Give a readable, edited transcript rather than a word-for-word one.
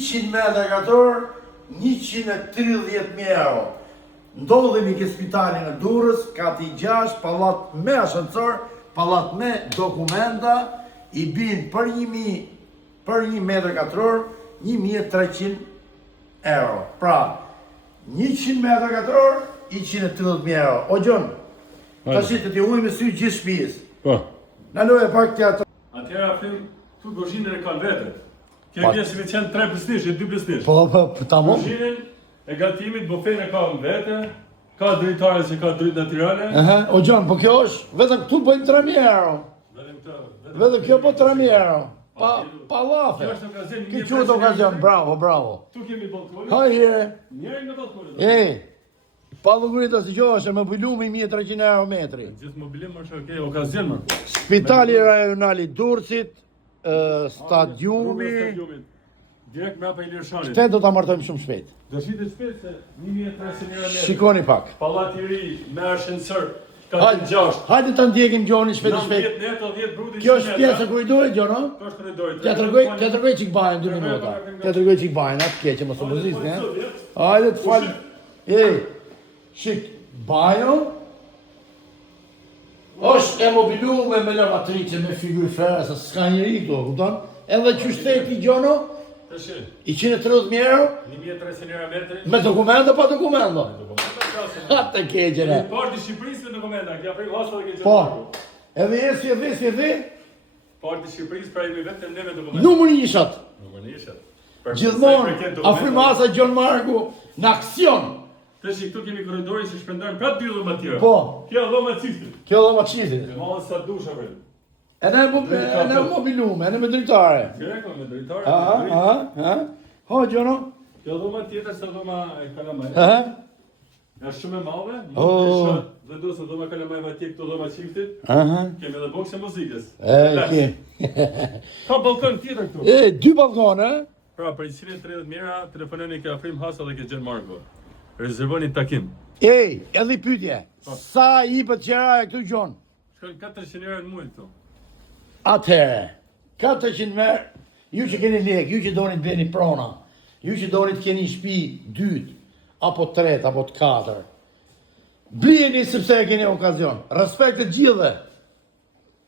100 metra katror, 130.000 euro. Ndodhemi ke spitalin e Durrës, kati 6, pallat me ascensor, pallat me dokumenta, i bin për 1 metër katror, 1.300 euro. Pra, 100 metra katror, 130.000 euro. O Gjon, ta shi të t'i ujë me sy gjithë shtëpisë. Po. Në loje pak tja të... Atëherë afim, tu kuzhinën e kanë vetë. Kjo vjen suficient 3 pjesësh, 2 pjesësh. Po, tamam. Kuzhinën e gatimit, bufenë ka në vete, ka dritare që ka dritë natyrale. O Gjon, po kjo është, vetëm këtu bëjmë 3.000 euro. Vetëm kjo po 3.000 euro. Pa lafe. Kjo është okazion. Kjo quhet okazion, bravo, bravo. Tu kemi balkonin. Hajde. Njëri në balkonin. Pa lugurita si kjo është, me mobilumi 1.300 euro metri. Gjithë mobilim është okej, okazion më. Spitali rajonali Durrësit, stadiumi. Direkt mbrapa Ilirshonit. Këtë do ta martojmë shumë shpejt. Do shitet shpejt se 1.300 euro metri. Shikoni pak. Pallati i ri me ascensor. Ka 6. Hajde ta ndjekim Gjonin shpejt shpejt. 90 neto, 10 bruti. Kjo është pjesa korridorit, Gjon, ha? Kjo është korridorit. T'ja tregoj çik bajën 2 minuta. T'ja tregoj çik bajën, atë keqe mos u buzis, ne? Hajde të fal. Shik, bajo është e mobiluar me lavatrice, me figurë fere, se s'ka njëri këto, kupton? Edhe qyshteti Gjono, 130.000 euro, 1.300 euro metri. me dokumenta pa dokumenta. Atë keqene. Parti i Shqipërisë me dokumenta, kja prej hasta dhe ke Po, qenë. edhe si dhe, Parti i Shqipërisë pra jemi vetëm neve dokumenta. numër njëshat. Numër nishat. Gjithmonë, afrimasa Gjon Marku, në aksion. Tash këtu kemi korridorin që shpendojmë prapë 2 dhoma tjera. Po. Kjo dhoma çifti. Kjo dhe ma qizit. Mallë sa dusha për. E ne mobilume, e ne me dritare. Direkt me dritare. Ho, Gjono. Kjo dhoma tjetër se dhoma e kalamaj. Është shumë e madhe. Vendos se dhoma kalamaj atje këtu dhoma çiftit. Kemi edhe boks e muzikës. Ka balkon tjetër këtu. 2 balkone. Pra për 130 mijëra telefononi ke Afrim Hasa dhe ke Gjen Marko. Rezervoni takim. Edhe i pytje. Sa i për qera e këtu Gjon? Shkon 400 euro në muaj këtu. Atëhere, 400 merë, ju që keni lek, ju që doni të beni prona, ju që doni të keni shtëpi 2, apo 3, apo 4, blijeni sepse e keni okazion. Respekt të gjithë.